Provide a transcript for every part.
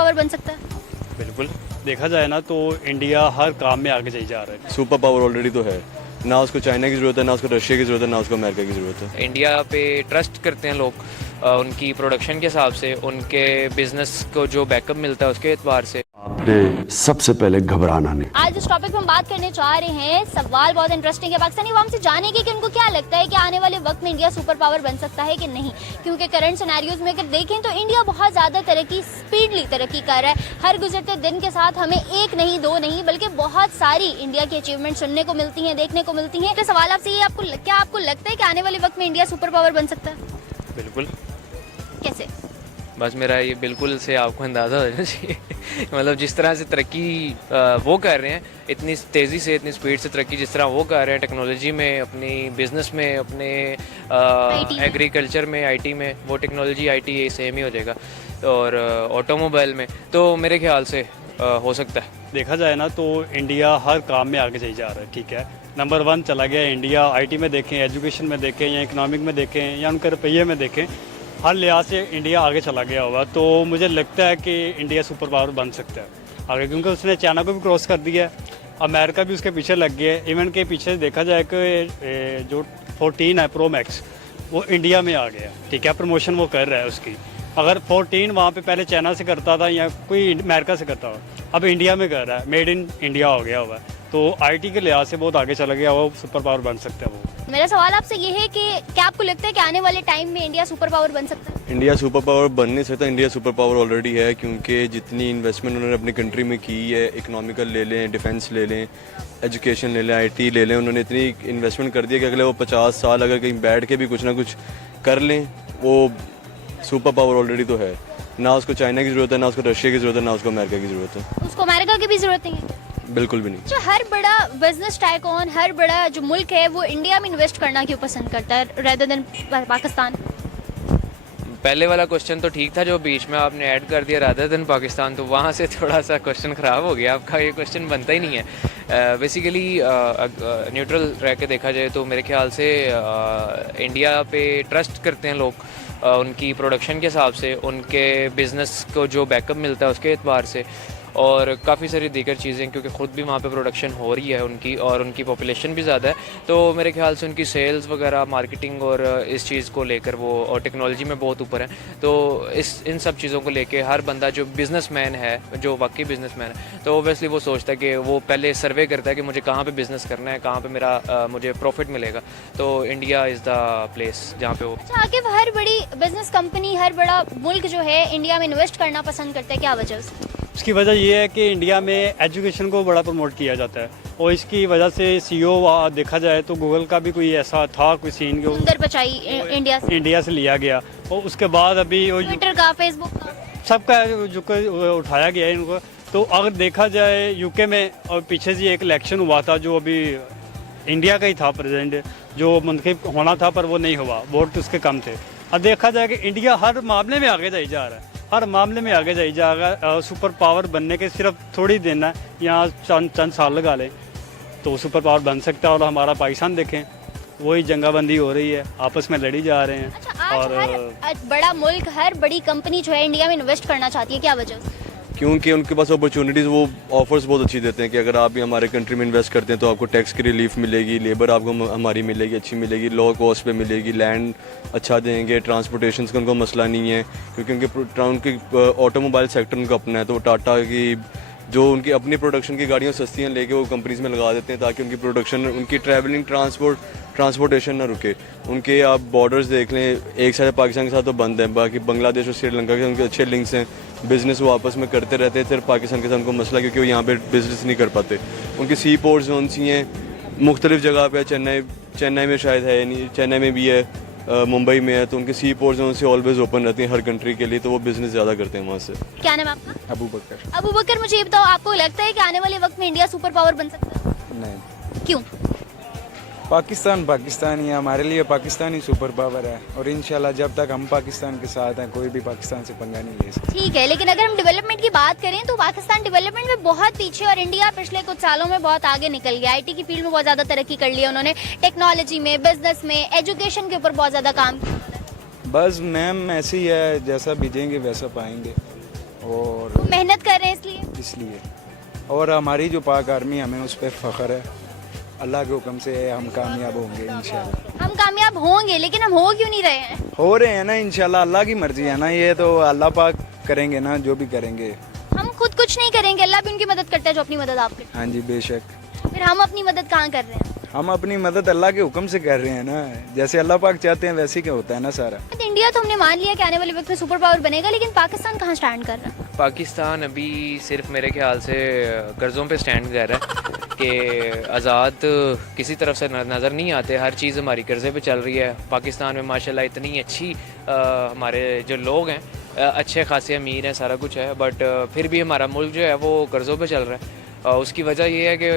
Power बन सकता है? बिल्कुल, देखा जाए ना तो इंडिया हर काम में आगे चल जा रहा है। सुपर पावर ऑलरेडी तो है, ना उसको चाइना की ज़रूरत है, ना उसको रशिया की ज़रूरत है, ना उसको अमेरिका की ज़रूरत है। इंडिया पे ट्रस्ट करते हैं लोग, उनकी प्रोडक्शन के हिसाब से, उनके बिजनेस को जो बैकअप मिलता है उसके एतबार से। आपने सबसे पहले घबराना नहीं। आज इस टॉपिक पे हम बात करने जा रहे हैं, सवाल बहुत इंटरेस्टिंग है। पाकिस्तानी अवाम से जानेंगे कि उनको क्या लगता है कि आने वाले वक्त में इंडिया सुपर पावर बन सकता है कि नहीं, क्योंकि करंट सिनेरियोज में अगर देखें तो इंडिया बहुत ज़्यादा स्पीडली तरक्की कर रहा है। हर गुजरते दिन के साथ हमें एक नहीं, दो नहीं, बल्कि बहुत सारी इंडिया की अचीवमेंट सुनने को मिलती हैं, देखने को मिलती हैं। तो सवाल आपसे ये, क्या आपको लगता है कि आने वाले वक्त में इंडिया सुपर पावर बन सकता है? बिल्कुल। कैसे? बस मेरा ये बिल्कुल से आपको अंदाज़ा हो जाना चाहिए मतलब जिस तरह से तरक्की वो कर रहे हैं, इतनी तेज़ी से, इतनी स्पीड से तरक्की जिस तरह वो कर रहे हैं टेक्नोलॉजी में, अपनी बिजनेस में, अपने एग्रीकल्चर में, आईटी में, वो टेक्नोलॉजी आईटी ये सेम ही हो जाएगा, और ऑटोमोबाइल में तो मेरे ख्याल से हो सकता है। देखा जाए ना तो इंडिया हर काम में आगे चल जा रहा है, ठीक है। नंबर 1 चला गया इंडिया, आईटी में देखें, एजुकेशन में देखें, या इकोनॉमिक में देखें, या उनके रुपये में देखें, हर लिहाज से इंडिया आगे चला गया हुआ। तो मुझे लगता है कि इंडिया सुपर पावर बन सकता है आगे, क्योंकि उसने चाइना को भी क्रॉस कर दिया है, अमेरिका भी उसके पीछे लग गया है। इवन के पीछे देखा जाए कि जो 14 है प्रो मैक्स, वो इंडिया में आ गया, ठीक है। प्रमोशन वो कर रहा है उसकी। अगर 14 वहाँ पे पहले चाइना से करता था या कोई अमेरिका से करता था, अब इंडिया में कर रहा है, मेड इन इंडिया हो गया हुआ है। तो आईटी के लिहाज से बहुत आगे चला गया, वो सुपर पावर बन सकता है वो। मेरा सवाल आपसे ये है कि क्या आपको लगता है कि आने वाले टाइम में इंडिया सुपर पावर बन सकता है? इंडिया सुपर पावर बन नहीं सकता, इंडिया सुपर पावर ऑलरेडी है, क्योंकि जितनी इन्वेस्टमेंट उन्होंने अपनी कंट्री में की है, इकोनॉमिकल ले लें, डिफेंस ले लें, एजुकेशन ले लें, आईटी ले लें, उन्होंने इतनी इन्वेस्टमेंट कर दी है कि अगले वो 50 साल अगर कहीं बैठ के भी कुछ ना कुछ कर लें, वो सुपर पावर ऑलरेडी तो है। ना उसको चाइना की ज़रूरत है, ना उसको रशिया की ज़रूरत है, ना उसको अमेरिका की ज़रूरत है। उसको अमेरिका की भी जरूरत नहीं है? बिल्कुल भी नहीं। जो हर बड़ा बिजनेस टाइकॉन, हर बड़ा जो मुल्क है, वो इंडिया में इन्वेस्ट करना क्यों पसंद करता है रेदर देन पाकिस्तान? पहले वाला क्वेश्चन तो ठीक था, जो बीच में आपने ऐड कर दिया रादर देन पाकिस्तान, तो वहाँ से थोड़ा सा क्वेश्चन ख़राब हो गया आपका। ये क्वेश्चन बनता ही नहीं है। बेसिकली न्यूट्रल रह के देखा जाए तो मेरे ख्याल से इंडिया पे ट्रस्ट करते हैं लोग, उनकी प्रोडक्शन के हिसाब से, उनके बिज़नेस को जो बैकअप मिलता है उसके एतबार से, और काफ़ी सारी दीगर चीज़ें, क्योंकि ख़ुद भी वहाँ पे प्रोडक्शन हो रही है उनकी, और उनकी पॉपुलेशन भी ज़्यादा है, तो मेरे ख्याल से उनकी सेल्स वगैरह, मार्केटिंग और इस चीज़ को लेकर वो, और टेक्नोलॉजी में बहुत ऊपर है। तो इन सब चीज़ों को लेके हर बंदा जो बिज़नेसमैन है, जो वाकई बिज़नेसमैन है, तो ओबियसली वो सोचता है कि वो पहले सर्वे करता है कि मुझे कहाँ पर बिज़नेस करना है, कहाँ पर मेरा मुझे प्रॉफिट मिलेगा। तो इंडिया इज़ द प्लेस जहाँ पे वो। अच्छा आकिब, हर बड़ी बिजनेस कंपनी, हर बड़ा मुल्क जो है इंडिया में इन्वेस्ट करना पसंद करता है, क्या वजह? उसकी वजह ये है कि इंडिया में एजुकेशन को बड़ा प्रमोट किया जाता है, और इसकी वजह से सीईओ देखा जाए तो गूगल का भी कोई ऐसा था कोई सीन जो सुंदर पिचाई इंडिया से लिया गया, और उसके बाद अभी ट्विटर का, फेसबुक का, सबका जो उठाया गया है इनको। तो अगर देखा जाए यूके में, और पीछे से एक इलेक्शन हुआ था जो अभी इंडिया का ही था प्रेसिडेंट, जो मुंतखब होना था पर वो नहीं हुआ, वोट उसके कम थे। अब देखा जाए कि इंडिया हर मामले में आगे जाई जा रहा है, हर मामले में आगे जाई जाएगा। सुपर पावर बनने के सिर्फ थोड़ी दिन है, यहाँ चंद साल लगा लें तो सुपर पावर बन सकता है। और हमारा पाकिस्तान देखें, वही जंगाबंदी हो रही है, आपस में लड़ी जा रहे हैं। अच्छा, आज हर बड़ा मुल्क, हर बड़ी कंपनी जो है इंडिया में इन्वेस्ट करना चाहती है, क्या वजह? क्योंकि उनके पास अपॉर्चुनिटीज़, वो ऑफर्स बहुत अच्छी देते हैं कि अगर आप भी हमारे कंट्री में इन्वेस्ट करते हैं तो आपको टैक्स की रिलीफ मिलेगी, लेबर आपको हमारी मिलेगी, अच्छी मिलेगी, लो कॉस्ट पे मिलेगी, लैंड अच्छा देंगे, ट्रांसपोर्टेशन का उनको मसला नहीं है, क्योंकि उनकी ऑटोमोबाइल सेक्टर उनका अपना है, तो वो टाटा की जो उनकी अपनी प्रोडक्शन की गाड़ियाँ सस्ती हैं लेके वो कंपनीज़ में लगा देते हैं, ताकि उनकी प्रोडक्शन, उनकी ट्रैवलिंग, ट्रांसपोर्टेशन ना रुके। उनके आप बॉर्डर्स देख लें, एक साइड पाकिस्तान के साथ तो बंद है, बाकी बांग्लादेश और श्रीलंका के उनके अच्छे लिंक्स हैं, बिज़नेस वो आपस में करते रहते हैं। फिर पाकिस्तान के साथ उनको मसला, क्योंकि वो यहाँ पे बिज़नेस नहीं कर पाते। उनके सी पोर्ट जोन सी हैं मुख्तलिफ जगह पे, चेन्नई में शायद है, नहीं चेन्नई में भी है, मुंबई में है, तो उनके सी पोर्ट जोन से ऑलवेज ओपन रहती हैं हर कंट्री के लिए, तो वो बिज़नेस ज़्यादा करते हैं वहाँ से। क्या नाम है आपका? अबू बकर। अबू बकर, मुझे ये बताओ, आपको लगता है कि आने वाले वक्त में इंडिया सुपर पावर बन सकता है? नहीं। क्यों? पाकिस्तान पाकिस्तानी है, हमारे लिए पाकिस्तानी सुपर पावर है, और इंशाल्लाह जब तक हम पाकिस्तान के साथ हैं कोई भी पाकिस्तान से पंगा नहीं ले सकता। ठीक है, लेकिन अगर हम डेवलपमेंट की बात करें तो पाकिस्तान डेवलपमेंट में बहुत पीछे, और इंडिया पिछले कुछ सालों में बहुत आगे निकल गया। आईटी की फील्ड में बहुत ज़्यादा तरक्की कर ली है उन्होंने, टेक्नोलॉजी में, बिजनेस में, एजुकेशन के ऊपर बहुत ज़्यादा काम किया। बस मैम ऐसे ही है, जैसा बीजेंगे वैसा पाएंगे। और मेहनत कर रहे हैं इसलिए। इसलिए। और हमारी जो पाक आर्मी, हमें उस पर फ़ख्र है। अल्लाह के हुक्म से हम कामयाब होंगे इंशाल्लाह। हम कामयाब होंगे, लेकिन हम हो क्यों नहीं रहे हैं? हो रहे हैं ना इंशाल्लाह, अल्लाह की मर्जी है ना, ये तो अल्लाह पाक करेंगे ना जो भी करेंगे। हम खुद कुछ नहीं करेंगे, अल्लाह भी उनकी मदद करता है जो अपनी मदद आप करते हाँ जी बेशक। हैं। फिर हम अपनी मदद कहाँ कर रहे हैं? हम अपनी मदद अल्लाह के हुक्म से कर रहे हैं ना, जैसे अल्लाह पाक चाहते हैं वैसे ही क्या होता है ना सारा। इंडिया तो हमने मान लिया कि आने वाले वक्त में सुपर पावर बनेगा, लेकिन पाकिस्तान कहाँ स्टैंड कर रहा है? पाकिस्तान अभी सिर्फ मेरे ख्याल से कर्ज़ों पे स्टैंड कर रहा है कि आज़ाद किसी तरफ से नज़र नहीं आते, हर चीज़ हमारी कर्ज़े पे चल रही है। पाकिस्तान में माशाल्लाह इतनी अच्छी हमारे जो लोग हैं अच्छे खासे अमीर हैं, सारा कुछ है, बट फिर भी हमारा मुल्क जो है वो कर्ज़ों पे चल रहा है। उसकी वजह ये है कि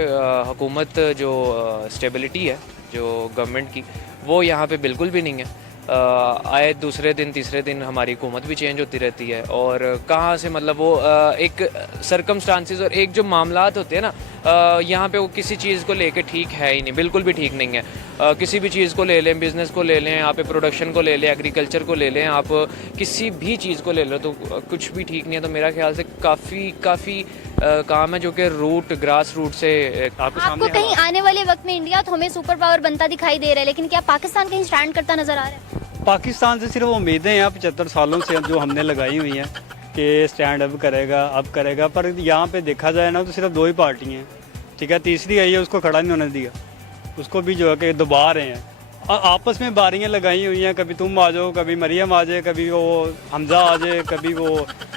हुकूमत जो स्टेबिलिटी है जो गवर्नमेंट की, वो यहाँ पे बिल्कुल भी नहीं है। आए दूसरे दिन तीसरे दिन हमारी हुकूमत भी चेंज होती रहती है, और कहाँ से मतलब वो एक सरकमस्टांसिस और एक जो मामलात होते हैं ना, यहाँ पे वो किसी चीज़ को लेके ठीक है ही नहीं, बिल्कुल भी ठीक नहीं है। किसी भी चीज़ को ले लें, बिज़नेस को ले लें, आप प्रोडक्शन को ले लें, एग्रीकल्चर को ले लें, आप किसी भी चीज़ को ले लो तो कुछ भी ठीक नहीं है। तो मेरा ख्याल से काफ़ी काम है जो कि ग्रास रूट से आपको कहीं आने वाले वक्त में इंडिया तो हमें सुपर पावर बनता दिखाई दे रहा है, लेकिन क्या पाकिस्तान कहीं स्टैंड करता नजर आ रहा है? पाकिस्तान से सिर्फ उम्मीदें हैं 75 सालों से जो हमने लगाई हुई हैं कि स्टैंड अब करेगा, पर यहाँ पे देखा जाए ना तो सिर्फ 2 ही पार्टियाँ हैं, ठीक है। तीसरी आई है, उसको खड़ा नहीं होने दिया, उसको भी जो है कि दबा रहे हैं। आपस में बारियाँ लगाई हुई हैं, कभी तुम आ जाओ, कभी मरियम आ जाए, कभी वो हमजा आ जाए, कभी वो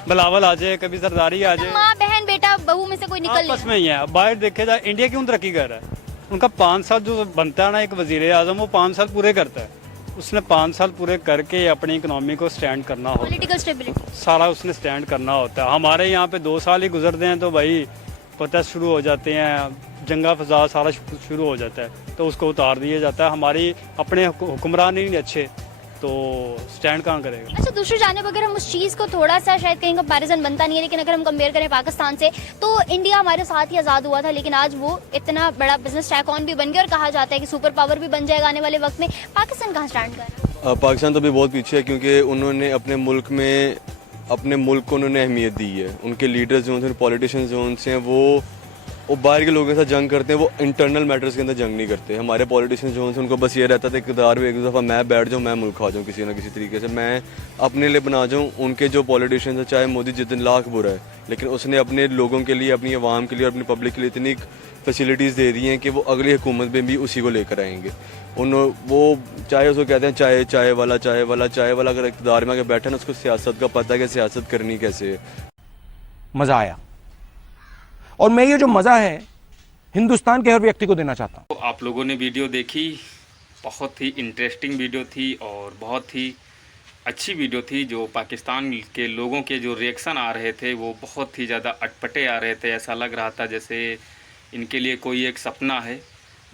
बिलावल आ जाए, कभी सरदारी आ जाए। माँ बहन बेटा बहू में से कोई निकल आपस में ही है। बाहर देखे जाए इंडिया क्यों तरक्की कर रहा है? उनका 5 साल जो बनता है ना एक वजीर आज़म, वो 5 साल पूरे करता है। उसने 5 साल पूरे करके अपनी इकनॉमी को स्टैंड करना होता है, पॉलिटिकल स्टेबिलिटी सारा उसने स्टैंड करना होता है। हमारे यहाँ पे 2 साल ही गुजरते हैं तो भाई प्रोटेस्ट शुरू हो जाते हैं, जंगा फसाद सारा शुरू हो जाता है, तो उसको उतार दिया जाता है। हमारी अपने हुक्मरान ही नहीं अच्छे, तो स्टैंड कहाँ करेगा? अच्छा, दूसरी जानिब अगर हम उस चीज़ को थोड़ा सा, शायद कहीं कंपैरिजन बनता नहीं है, लेकिन अगर हम कंपेयर करें पाकिस्तान से, तो इंडिया हमारे साथ ही आज़ाद हुआ था, लेकिन आज वो इतना बड़ा बिजनेस टाइकॉन भी बन गया और कहा जाता है कि सुपर पावर भी बन जाएगा आने वाले वक्त में। पाकिस्तान कहाँ स्टैंड कर रहा है? पाकिस्तान तो अभी बहुत पीछे है, क्योंकि उन्होंने अपने मुल्क को उन्होंने अहमियत दी है। उनके लीडर्स जो हैं, पॉलिटिशियंस जो उनसे हैं, वो बाहर के लोगों के साथ जंग करते हैं, वो इंटरनल मैटर्स के अंदर जंग नहीं करते। हमारे पॉलिटिशियंस जो हैं उनको बस ये रहता था इक़्तिदार में एक दफ़ा मैं बैठ जाऊँ, मैं मुल्क खा जाऊँ किसी ना किसी तरीके से, मैं अपने लिए बना जाऊँ। उनके जो पॉलिटिशियंस हैं, चाहे मोदी जितने लाख बुरा है, लेकिन उसने अपने लोगों के लिए, अपनी आवाम के लिए और अपनी पब्लिक के लिए इतनी फैसिलिटीज़ दे दी हैं कि वो अगली हुकूमत में भी उसी को लेकर आएंगे। वो चाहे उसको कहते हैं चाय वाला अगर इक़्तिदार में आके बैठा ना, उसको सियासत का पता है कि सियासत करनी कैसे है। मज़ा आया, और मैं ये जो मज़ा है हिंदुस्तान के हर व्यक्ति को देना चाहता हूँ। तो आप लोगों ने वीडियो देखी, बहुत ही इंटरेस्टिंग वीडियो थी और बहुत ही अच्छी वीडियो थी। जो पाकिस्तान के लोगों के जो रिएक्शन आ रहे थे वो बहुत ही ज़्यादा अटपटे आ रहे थे। ऐसा लग रहा था जैसे इनके लिए कोई एक सपना है,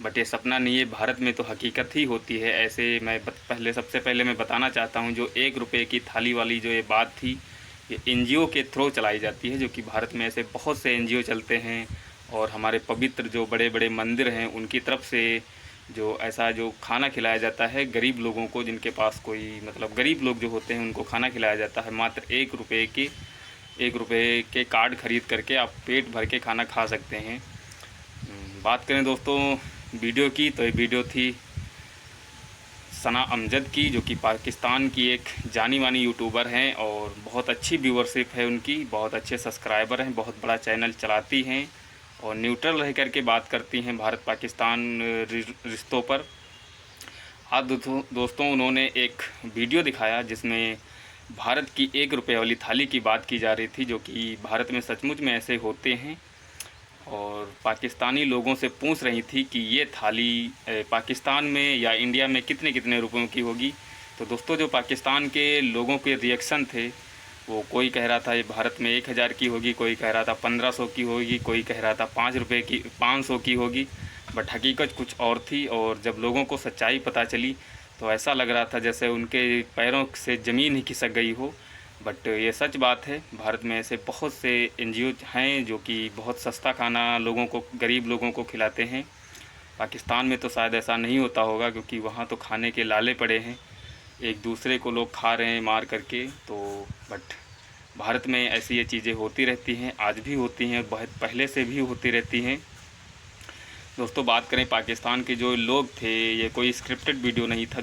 बट ये सपना नहीं है, भारत में तो हकीकत ही होती है। ऐसे मैं सबसे पहले मैं बताना चाहता हूँ, जो 1 रुपये की थाली वाली जो ये बात थी, ये NGO के थ्रू चलाई जाती है, जो कि भारत में ऐसे बहुत से NGO चलते हैं, और हमारे पवित्र जो बड़े बड़े मंदिर हैं उनकी तरफ से जो ऐसा जो खाना खिलाया जाता है गरीब लोगों को, जिनके पास कोई मतलब गरीब लोग जो होते हैं उनको खाना खिलाया जाता है। मात्र 1 रुपये के कार्ड ख़रीद करके आप पेट भर के खाना खा सकते हैं। बात करें दोस्तों वीडियो की, तो ये वीडियो थी सना अमजद की, जो कि पाकिस्तान की एक जानी मानी यूट्यूबर हैं और बहुत अच्छी व्यूवरशिप है उनकी, बहुत अच्छे सब्सक्राइबर हैं, बहुत बड़ा चैनल चलाती हैं और न्यूट्रल रह कर के बात करती हैं भारत पाकिस्तान रिश्तों पर। आज दोस्तों उन्होंने एक वीडियो दिखाया जिसमें भारत की 1 रुपये वाली थाली की बात की जा रही थी, जो कि भारत में सचमुच में ऐसे होते हैं, और पाकिस्तानी लोगों से पूछ रही थी कि ये थाली पाकिस्तान में या इंडिया में कितने कितने रुपयों की होगी। तो दोस्तों जो पाकिस्तान के लोगों के रिएक्शन थे, वो कोई कह रहा था ये भारत में 1000 की होगी, कोई कह रहा था 1500 की होगी, कोई कह रहा था 5 रुपये की 500 की होगी, बट हकीकत कुछ और थी। और जब लोगों को सच्चाई पता चली तो ऐसा लग रहा था जैसे उनके पैरों से ज़मीन ही खिसक गई हो। बट ये सच बात है, भारत में ऐसे बहुत से NGO हैं जो कि बहुत सस्ता खाना लोगों को, गरीब लोगों को खिलाते हैं। पाकिस्तान में तो शायद ऐसा नहीं होता होगा, क्योंकि वहाँ तो खाने के लाले पड़े हैं, एक दूसरे को लोग खा रहे हैं मार करके। तो बट भारत में ऐसी ये चीज़ें होती रहती हैं, आज भी होती हैं, बहुत पहले से भी होती रहती हैं। दोस्तों बात करें पाकिस्तान के जो लोग थे, ये कोई स्क्रिप्टेड वीडियो नहीं था।